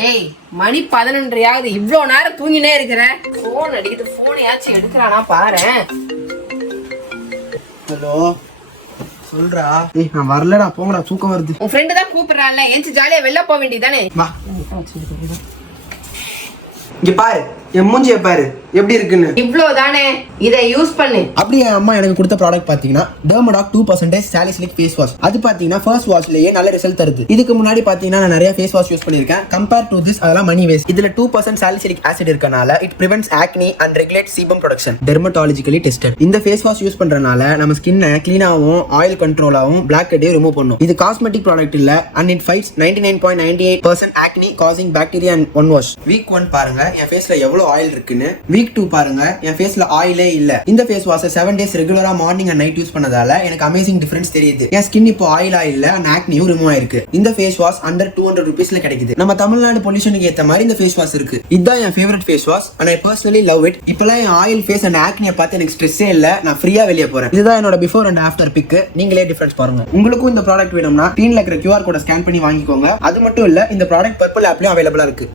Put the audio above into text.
டேய் மணி 11:30 இவ்ளோ நேரம் தூங்கினே இருக்கிற. போன் அடிக்குது, போனையாச்சும் எடுக்கிறானா பாரேன். ஹலோ சொல்றா. ஏய் நான் வரலடா, போங்கடா, தூக்கம் வருது. உன் ஃப்ரெண்டு தான் கூப்பிடுறான்ல, ஏஞ்சி ஜாலியா வெளில போக வேண்டியதானே. வா இங்க பாரு, என் மூஞ்சிய பாரு எப்படி இருக்குன்னு. இவ்ளோ தானே, இதை யூஸ் பண்ணு. அப்படி என் அம்மா எனக்கு கொடுத்த ப்ராடக்ட் பாத்தீங்கன்னா டெர்மடாக் 2% சாலிசிலிக் ஃபேஸ் வாஷ். அது பாத்தீங்கன்னா ஃபர்ஸ்ட் வாஷ்லயே நல்ல ரிசல்ட் தருது. இதுக்கு முன்னாடி பாத்தீங்கன்னா நான் நிறைய ஃபேஸ் வாஷ் யூஸ் பண்ணிருக்கேன். கம்பேர் டு திஸ் அதெல்லாம் மணி வேஸ்ட். இதுல 2% சாலிசிலிக் ஆசிட் இருக்கனால it prevents acne and regulate sebum production. Dermatologically tested. இந்த ஃபேஸ் வாஷ் யூஸ் பண்றனால நம்ம ஸ்கின்னை கிளீனாவும் ஆயில் கண்ட்ரோலாவும் பிளாக் ஹெட்டையும் ரிமூவ் பண்ணும். இது காஸ்மெட்டிக் ப்ராடக்ட் இல்ல and it fights 99.98% acne causing bacteria and one wash. Week 1 பாருங்க என் ஃபேஸ்ல எவ்வளவு ஆயில் இருக்குன்னு. வீக் 2 பாருங்க என் ஃபேஸ்ல ஆயிலே இல்ல. இந்த ஃபேஸ் வாஷ் 7 days ரெகுலரா மார்னிங் அண்ட் நைட் யூஸ் பண்ணதால எனக்கு அமேசிங் டிஃபரன்ஸ் தெரியுது. என் ஸ்கின் இப்போ ஆயிலா இல்ல அண்ட் ஆக்னியும் ரிமூவ் ஆயிருக்கு. இந்த ஃபேஸ் வாஷ் அண்டர் 200 rupeesல கிடைக்குது. நம்ம தமிழ்நாடு பொல்யூஷனுக்கு ஏத்த மாதிரி இந்த ஃபேஸ் வாஷ் இருக்கு. இதுதான் என் favourite face wash and I personally love it. இப்பலாம் என் ஆயில் ஃபேஸ் அண்ட் ஆக்னியை பார்த்து எனக்கு ஸ்ட்ரெஸ்ஸே இல்ல. நான் ஃப்ரீயா வெளியே போறேன். இதுதான் என்னோட பிஃபோர் அண்ட் ஆஃப்டர் பிக். நீங்களே டிஃபரன்ஸ் பாருங்க. உங்களுக்கும் இந்த ப்ராடக்ட் வேணும்னா ஸ்கிரீன்ல இருக்கிற QR கோட ஸ்கேன் பண்ணி வாங்கிக்கோங்க. அது மட்டும் இல்ல, இந்த ப்ராடக்ட் பர்பிள் ஆப்லயும் அவைலபிளா இருக்கு.